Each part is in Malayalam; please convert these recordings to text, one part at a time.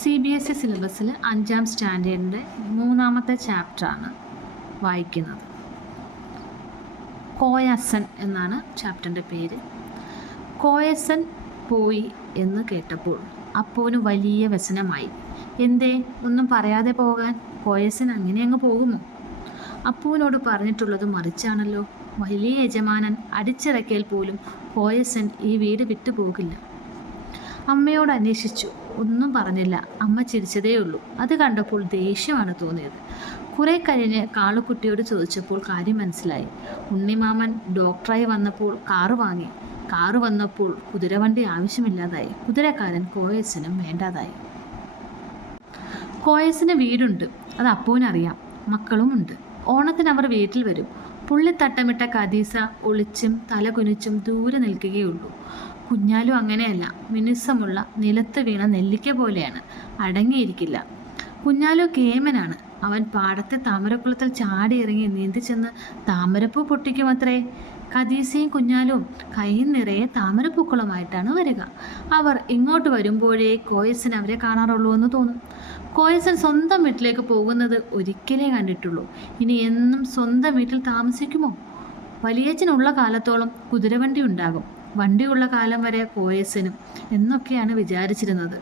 CBSE സിലബസിൽ 5ാം സ്റ്റാൻഡേർഡിൻ്റെ 3ാമത്തെ ചാപ്റ്ററാണ് വായിക്കുന്നത്. കോയസൻ എന്നാണ് ചാപ്റ്ററിൻ്റെ പേര്. കോയസൻ പോയി എന്ന് കേട്ടപ്പോൾ അപ്പുവിന് വലിയ വ്യസനമായി. എന്തേ ഒന്നും പറയാതെ പോകാൻ? കോയസൻ അങ്ങനെ അങ്ങ് പോകുമോ? അപ്പുവിനോട് പറഞ്ഞിട്ടുള്ളത് മറിച്ചാണല്ലോ. വലിയ യജമാനൻ അടിച്ചിറക്കിയാൽ പോലും കോയസൻ ഈ വീട് വിട്ടു പോകില്ല. അമ്മയോട് അന്വേഷിച്ചു, ഒന്നും പറഞ്ഞില്ല. അമ്മ ചിരിച്ചതേയുള്ളൂ. അത് കണ്ടപ്പോൾ ദേഷ്യമാണ് തോന്നിയത്. കുറെ കഴിഞ്ഞ് കാളുക്കുട്ടിയോട് ചോദിച്ചപ്പോൾ കാര്യം മനസ്സിലായി. ഉണ്ണിമാമൻ ഡോക്ടറായി വന്നപ്പോൾ കാറ് വാങ്ങി. കാറ് വന്നപ്പോൾ കുതിരവണ്ടി ആവശ്യമില്ലാതായി. കുതിരക്കാരൻ കോയസിനും വേണ്ടാതായി. കോയസിന് വീടുണ്ട്, അത് അപ്പൂവിനറിയാം. മക്കളുമുണ്ട്. ഓണത്തിന് അവർ വീട്ടിൽ വരും. പുള്ളിത്തട്ടമിട്ട കദീസ ഒളിച്ചും തല കുനിച്ചും ദൂരെ നിൽക്കുകയുള്ളൂ. കുഞ്ഞാലും അങ്ങനെയല്ല. മിനുസമുള്ള നിലത്ത് വീണ നെല്ലിക്ക പോലെയാണ്. അടങ്ങിയിരിക്കില്ല. കുഞ്ഞാലു കേമനാണ്. അവൻ പാടത്തെ താമരക്കുളത്തിൽ ചാടിയിറങ്ങി നീന്തി ചെന്ന് താമരപ്പൂ പൊട്ടിക്കുമത്രേ. കദീസയും കുഞ്ഞാലും കൈ നിറയെ താമരപ്പൂക്കളുമായിട്ടാണ് വരിക. അവർ ഇങ്ങോട്ട് വരുമ്പോഴേ കോയസൻ അവരെ കാണാറുള്ളൂ എന്ന് തോന്നും. കോയസൻ സ്വന്തം വീട്ടിലേക്ക് പോകുന്നത് ഒരിക്കലേ കണ്ടിട്ടുള്ളൂ. ഇനി എന്നും സ്വന്തം വീട്ടിൽ താമസിക്കുമോ? വലിയച്ഛനുള്ള കാലത്തോളം കുതിരവണ്ടി ഉണ്ടാകും. വണ്ടിയുള്ള കാലം വരെ കോയസനും എന്നൊക്കെയാണ് വിചാരിച്ചിരുന്നത്.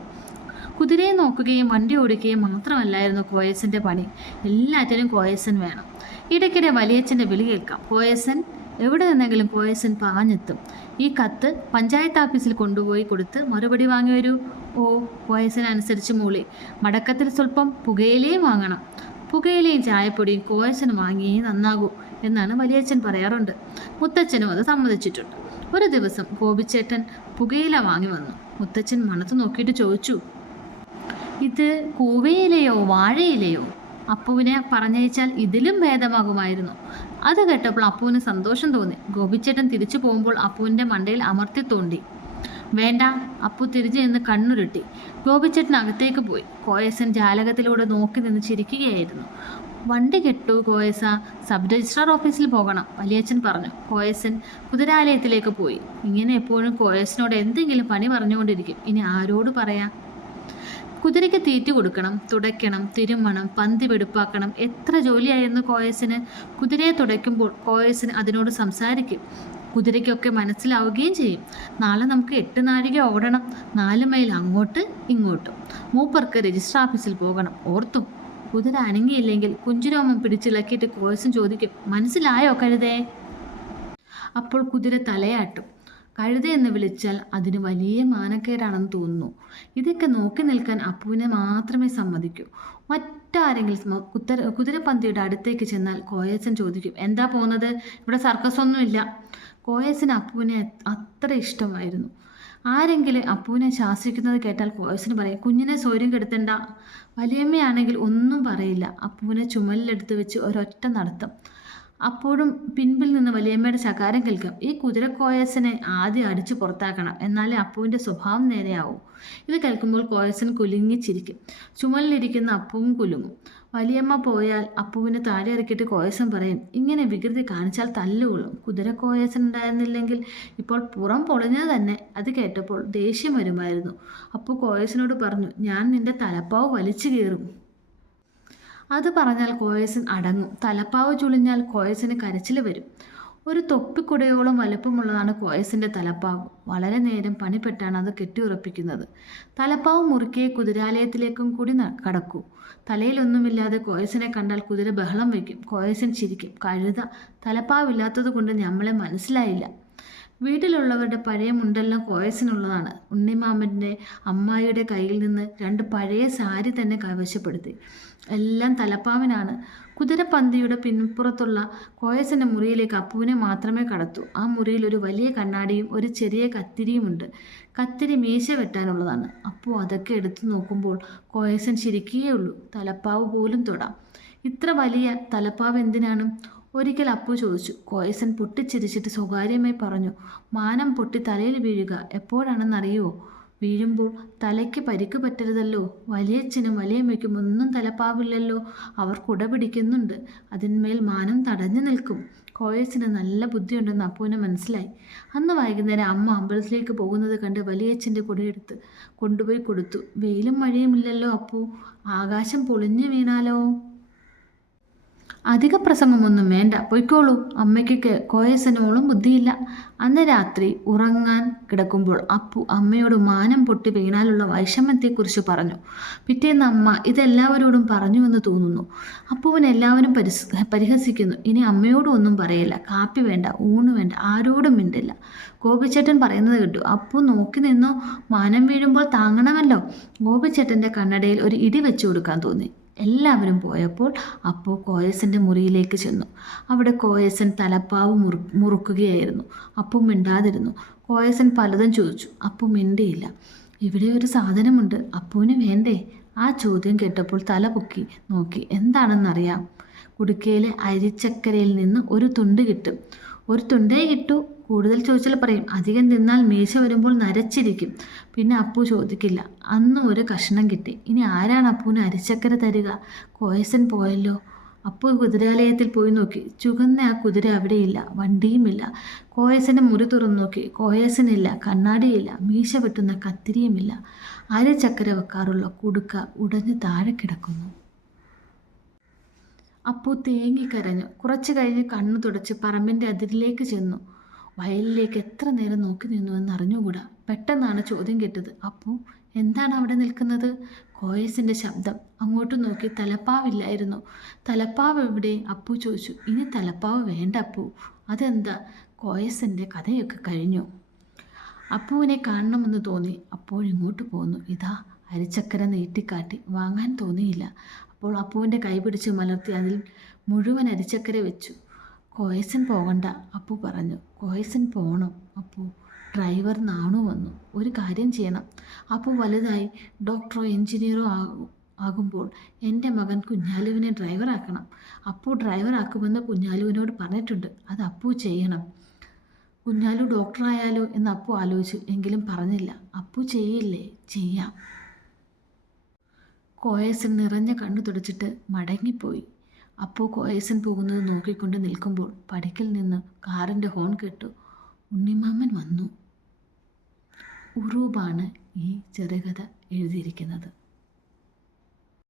കുതിരയെ നോക്കുകയും വണ്ടി ഓടിക്കുകയും മാത്രമല്ലായിരുന്നു കോയസൻ്റെ പണി. എല്ലാറ്റിനും കോയസൻ വേണം. ഇടയ്ക്കിടെ വലിയച്ഛൻ്റെ വിളി കേൾക്കാം. കോയസൻ! എവിടെ നിന്നെങ്കിലും കോയസൻ പാഞ്ഞെത്തും. ഈ കത്ത് പഞ്ചായത്ത് ഓഫീസിൽ കൊണ്ടുപോയി കൊടുത്ത് മറുപടി വാങ്ങി വരൂ. ഓ, കോയസൻ അനുസരിച്ച് മൂളി. മടക്കത്തിൽ സ്വല്പം പുകയിലയും വാങ്ങണം. പുകയിലയും ചായപ്പൊടിയും കോയസന് വാങ്ങിയേ നന്നാകൂ എന്നാണ് വലിയച്ഛൻ പറയാറുണ്ട്. മുത്തച്ഛനും അത് സമ്മതിച്ചിട്ടുണ്ട്. ഒരു ദിവസം ഗോപിച്ചേട്ടൻ പുകയില വാങ്ങി വന്നു. മുത്തച്ഛൻ മണത്ത് നോക്കിയിട്ട് ചോദിച്ചു, ഇത് കൂവയിലയോ വാഴയിലയോ? അപ്പുവിനെ പറഞ്ഞയച്ചാൽ ഇതിലും ഭേദമാകുമായിരുന്നു. അത് കേട്ടപ്പോൾ അപ്പുവിന് സന്തോഷം തോന്നി. ഗോപിച്ചേട്ടൻ തിരിച്ചു പോകുമ്പോൾ അപ്പുവിൻ്റെ മണ്ടയിൽ അമർത്തി തോണ്ടി. വേണ്ട. അപ്പു തിരിഞ്ഞു നിന്ന് കണ്ണുരുട്ടി. ഗോപിച്ചേട്ടൻ അകത്തേക്ക് പോയി. കോയസൻ ജാലകത്തിലൂടെ നോക്കി നിന്ന് ചിരിക്കുകയായിരുന്നു. വണ്ടി കെട്ടു കോയസ, സബ് രജിസ്ട്രാർ ഓഫീസിൽ പോകണം, വലിയച്ഛൻ പറഞ്ഞു. കോയസൻ കുതിരാലയത്തിലേക്ക് പോയി. ഇങ്ങനെ എപ്പോഴും കോയസനോട് എന്തെങ്കിലും പണി പറഞ്ഞുകൊണ്ടിരിക്കും. ഇനി ആരോട് പറയാം? കുതിരയ്ക്ക് തീറ്റി കൊടുക്കണം, തുടയ്ക്കണം, തിരുമ്മണം, പന്തി വെടുപ്പാക്കണം. എത്ര ജോലിയായിരുന്നു കോയസിന്. കുതിരയെ തുടയ്ക്കുമ്പോൾ കോയസിന് അതിനോട് സംസാരിക്കും. കുതിരയ്ക്കൊക്കെ മനസ്സിലാവുകയും ചെയ്യും. നാളെ നമുക്ക് 8 നാഴിക ഓടണം, 4 മൈൽ അങ്ങോട്ട് ഇങ്ങോട്ടും. മൂപ്പർക്ക് രജിസ്റ്റർ ഓഫീസിൽ പോകണം. ഓർത്തു. കുതിര അനങ്ങിയില്ലെങ്കിൽ കുഞ്ചുരോമം പിടിച്ചിളക്കിയിട്ട് കോയസൻ ചോദിക്കും, മനസ്സിലായോ കഴുതേ? അപ്പോൾ കുതിര തലയാട്ടും. കഴുതയെന്ന് വിളിച്ചാൽ അതിന് വലിയ മാനക്കേടാണെന്ന് തോന്നുന്നു. ഇതൊക്കെ നോക്കി നിൽക്കാൻ അപ്പുവിനെ മാത്രമേ സമ്മതിക്കൂ. മറ്റാരെങ്കിലും കുതിരപ്പന്തിയുടെ അടുത്തേക്ക് ചെന്നാൽ കോയസൻ ചോദിക്കും, എന്താ പോകുന്നത്? ഇവിടെ സർക്കസ് ഒന്നുമില്ല. കോയസിന് അപ്പുവിനെ അത്ര ഇഷ്ടമായിരുന്നു. ആരെങ്കിലും അപ്പുവിനെ ശാസിക്കുന്നത് കേട്ടാൽ കോയസിന് പറയും, കുഞ്ഞിനെ സ്വൈര്യം കെടുത്തണ്ട. വലിയമ്മയാണെങ്കിൽ ഒന്നും പറയില്ല. അപ്പുവിനെ ചുമലിലെടുത്ത് വെച്ച് ഒരൊറ്റ നടത്തം. അപ്പോഴും പിൻപിൽ നിന്ന് വലിയമ്മയുടെ ശകാരം കേൾക്കാം. ഈ കുതിരക്കോയസനെ ആദ്യം അടിച്ചു പുറത്താക്കണം, എന്നാലേ അപ്പുവിൻ്റെ സ്വഭാവം നേരെയാവും. ഇത് കേൾക്കുമ്പോൾ കോയസൻ കുലുങ്ങിച്ചിരിക്കും. ചുമലിലിരിക്കുന്ന അപ്പുവും കുലുങ്ങും. വലിയമ്മ പോയാൽ അപ്പുവിനെ താഴെ ഇറക്കിയിട്ട് കോയസൻ പറയും, ഇങ്ങനെ വികൃതി കാണിച്ചാൽ തല്ലുകൊള്ളും. കുതിരക്കോയസൻ ഉണ്ടായിരുന്നില്ലെങ്കിൽ ഇപ്പോൾ പുറം പൊളിഞ്ഞത് തന്നെ. അത് കേട്ടപ്പോൾ ദേഷ്യം വരുമായിരുന്നു. അപ്പു കോയസനോട് പറഞ്ഞു, ഞാൻ നിന്റെ തലപ്പാവ് വലിച്ചു കീറും. അത് പറഞ്ഞാൽ കോയസൻ അടങ്ങും. തലപ്പാവ് ചുളിഞ്ഞാൽ കോയസന് കരച്ചിൽ വരും. ഒരു തൊപ്പിക്കുടയോളം വലുപ്പമുള്ളതാണ് കോയസിൻ്റെ തലപ്പാവ്. വളരെ നേരം പണിപ്പെട്ടാണ് അത് കെട്ടിയുറപ്പിക്കുന്നത്. തലപ്പാവ് മുറുക്കിയ കുതിരാലയത്തിലേക്കും കൂടി കടക്കൂ. തലയിലൊന്നുമില്ലാതെ കോയസിനെ കണ്ടാൽ കുതിര ബഹളം വയ്ക്കും. കോയസൻ ചിരിക്കും. കഴുത തലപ്പാവില്ലാത്തത് കൊണ്ട് നമ്മളെ മനസ്സിലായില്ല. വീട്ടിലുള്ളവരുടെ പഴയ മുണ്ടെല്ലാം കോയസിനുള്ളതാണ്. ഉണ്ണിമാമൻ്റെ അമ്മായിയുടെ കയ്യിൽ നിന്ന് 2 പഴയ സാരി തന്നെ കൈവശപ്പെടുത്തി. എല്ലാം തലപ്പാവിനാണ്. കുതിരപ്പന്തിയുടെ പിൻപുറത്തുള്ള കോയസിൻ്റെ മുറിയിലേക്ക് അപ്പുവിനെ മാത്രമേ കടത്തൂ. ആ മുറിയിൽ ഒരു വലിയ കണ്ണാടിയും ഒരു ചെറിയ കത്തിരിയുമുണ്ട്. കത്തിരി മീശ വെട്ടാനുള്ളതാണ്. അപ്പു അതൊക്കെ എടുത്തു നോക്കുമ്പോൾ കോയസൻ ചിരിക്കുകയുള്ളൂ. തലപ്പാവ് പോലും തൊടാം. ഇത്ര വലിയ തലപ്പാവ് എന്തിനാണ്? ഒരിക്കൽ അപ്പു ചോദിച്ചു. കോയസൻ പൊട്ടിച്ചിരിച്ചിട്ട് സ്വകാര്യമായി പറഞ്ഞു, മാനം പൊട്ടി തലയിൽ വീഴുക എപ്പോഴാണെന്നറിയുമോ? വീഴുമ്പോൾ തലയ്ക്ക് പരിക്ക് പറ്റരുതല്ലോ. വലിയച്ഛനും വലിയമ്മയ്ക്കും ഒന്നും തലപ്പാവില്ലല്ലോ. അവർ കുട പിടിക്കുന്നുണ്ട്. അതിന്മേൽ മാനം തടഞ്ഞു നിൽക്കും. കോയസിന് നല്ല ബുദ്ധിയുണ്ടെന്ന് അപ്പുവിന് മനസ്സിലായി. അന്ന് വൈകുന്നേരം അമ്മ അമ്പലത്തിലേക്ക് പോകുന്നത് കണ്ട് വലിയച്ഛൻ്റെ കുടയെടുത്ത് കൊണ്ടുപോയി കൊടുത്തു. വെയിലും മഴയും ഇല്ലല്ലോ അപ്പു, ആകാശം പൊളിഞ്ഞു വീണാലോ? അധിക പ്രസംഗമൊന്നും വേണ്ട, പൊയ്ക്കോളൂ. അമ്മയ്ക്ക് കോയസനോളം ബുദ്ധിയില്ല. അന്ന് രാത്രി ഉറങ്ങാൻ കിടക്കുമ്പോൾ അപ്പു അമ്മയോട് മാനം പൊട്ടി വീണാലുള്ള വൈഷമ്യത്തെക്കുറിച്ച് പറഞ്ഞു. പിറ്റേന്ന് അമ്മ ഇതെല്ലാവരോടും പറഞ്ഞുവെന്ന് തോന്നുന്നു. അപ്പുവിന് എല്ലാവരും പരിഹസിക്കുന്നു. ഇനി അമ്മയോടും ഒന്നും പറയില്ല. കാപ്പി വേണ്ട, ഊണ് വേണ്ട, ആരോടും മിണ്ടില്ല. ഗോപിച്ചേട്ടൻ പറയുന്നത് കേട്ടു. അപ്പു നോക്കി നിന്നു. മാനം വീഴുമ്പോൾ താങ്ങണമല്ലോ. ഗോപിച്ചേട്ടൻ്റെ കണ്ണടയിൽ ഒരു ഇടി വെച്ചു കൊടുക്കാൻ തോന്നി. എല്ലാവരും പോയപ്പോൾ അപ്പു കോയസിൻ്റെ മുറിയിലേക്ക് ചെന്നു. അവിടെ കോയസൻ തലപ്പാവ് മുറുക്കുകയായിരുന്നു. അപ്പു മിണ്ടാതിരുന്നു. കോയസൻ പലതും ചോദിച്ചു. അപ്പു മിണ്ടിയില്ല. ഇവിടെ ഒരു സാധനമുണ്ട്, അപ്പുവിന് വേണ്ടേ? ആ ചോദ്യം കേട്ടപ്പോൾ തല പൊക്കി നോക്കി. എന്താണെന്നറിയാം. കുടുക്കയിലെ അരിച്ചക്കരയിൽ നിന്ന് ഒരു തുണ്ട് കിട്ടും. ഒരു തുണ്ടേ കിട്ടൂ. കൂടുതൽ ചോദിച്ചാൽ പറയും. അധികം തിന്നാൽ മീശ വരുമ്പോൾ നരച്ചിരിക്കും. പിന്നെ അപ്പു ചോദിക്കില്ല. അന്ന് ഒരു കഷ്ണം കിട്ടി. ഇനി ആരാണ് അപ്പുവിന് അരിച്ചക്കര തരിക? കോയസൻ പോയല്ലോ. അപ്പു കുതിരാലയത്തിൽ പോയി നോക്കി. ചുവന്ന ആ കുതിര അവിടെയില്ല. വണ്ടിയുമില്ല. കോയസൻ്റെ മുറി തുറന്നു നോക്കി. കോയസനില്ല. കണ്ണാടിയില്ല. മീശ വെട്ടുന്ന കത്തിരിയുമില്ല. അരിച്ചക്കര വെക്കാറുള്ള കുടുക്ക ഉടഞ്ഞ് താഴെ കിടക്കുന്നു. അപ്പു തേങ്ങിക്കരഞ്ഞു. കുറച്ചു കഴിഞ്ഞ് കണ്ണു തുടച്ച് പറമ്പിൻ്റെ അതിരിലേക്ക് ചെന്നു. വയലിലേക്ക് എത്ര നേരം നോക്കി നിന്നുവെന്ന് അറിഞ്ഞുകൂടാ. പെട്ടെന്നാണ് ചോദ്യം കേട്ടത്. അപ്പു, എന്താണ് അവിടെ നിൽക്കുന്നത്? കോയസിൻ്റെ ശബ്ദം. അങ്ങോട്ട് നോക്കി. തലപ്പാവില്ലായിരുന്നു. തലപ്പാവ് എവിടെ? അപ്പു ചോദിച്ചു. ഇനി തലപ്പാവ് വേണ്ട അപ്പു. അതെന്താ? കോയസിൻ്റെ കഥയൊക്കെ കഴിഞ്ഞു. അപ്പുവിനെ കാണണമെന്ന് തോന്നി. അപ്പോഴിങ്ങോട്ട് പോന്നു. ഇതാ. അരിച്ചക്കര നീട്ടിക്കാട്ടി. വാങ്ങാൻ തോന്നിയില്ല. അപ്പോൾ അപ്പുവിൻ്റെ കൈ പിടിച്ച് മലർത്തി അതിൽ മുഴുവൻ അരിച്ചക്കര വെച്ചു. കോയസൻ പോകണ്ട, അപ്പു പറഞ്ഞു. കോയസൻ പോകണം അപ്പു. ഡ്രൈവർ നാണു വന്നു. ഒരു കാര്യം ചെയ്യണം. അപ്പു വലുതായി ഡോക്ടറോ എഞ്ചിനീയറോ ആകുമ്പോൾ എൻ്റെ മകൻ കുഞ്ഞാലുവിനെ ഡ്രൈവറാക്കണം. അപ്പു ഡ്രൈവറാക്കുമെന്ന് കുഞ്ഞാലുവിനോട് പറഞ്ഞിട്ടുണ്ട്. അത് അപ്പു ചെയ്യണം. കുഞ്ഞാലു ഡോക്ടറായാലോ എന്ന് അപ്പു ആലോചിച്ചു. എങ്കിലും പറഞ്ഞില്ല. അപ്പു ചെയ്യില്ലേ? ചെയ്യാം. കോയസൻ നിറഞ്ഞ കണ്ണു തുടച്ചിട്ട് മടങ്ങിപ്പോയി. അപ്പു കോയസൻ പോകുന്നത് നോക്കിക്കൊണ്ട് നിൽക്കുമ്പോൾ പടിക്കൽ നിന്ന് കാറിൻ്റെ ഹോൺ കേട്ടു. ഉണ്ണിമാമൻ വന്നു. ഉറൂബാണ് ഈ ചെറുകഥ എഴുതിയിരിക്കുന്നത്.